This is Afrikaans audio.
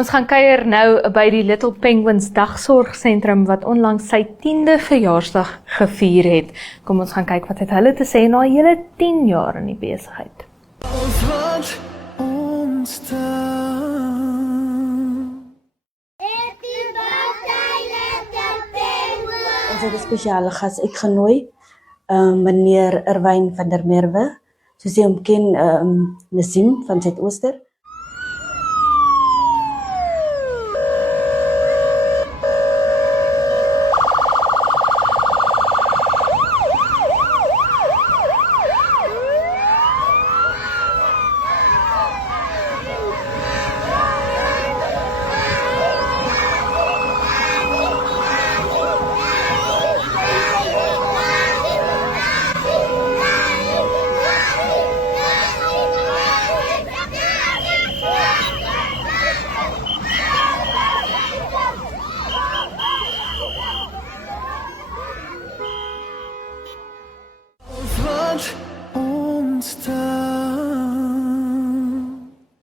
Ons gaan kuier nou by die Little Penguins dagsorgsentrum wat onlangs sy 10de verjaarsdag gevier het. Kom ons gaan kyk wat het hulle te sê na hele 10 jaar in die besigheid. Ons het 'n spesiale gas uitgenooi, meneer Irwyn van der Merwe, soos jy hom ken, Nazim van Zuidooster. Ons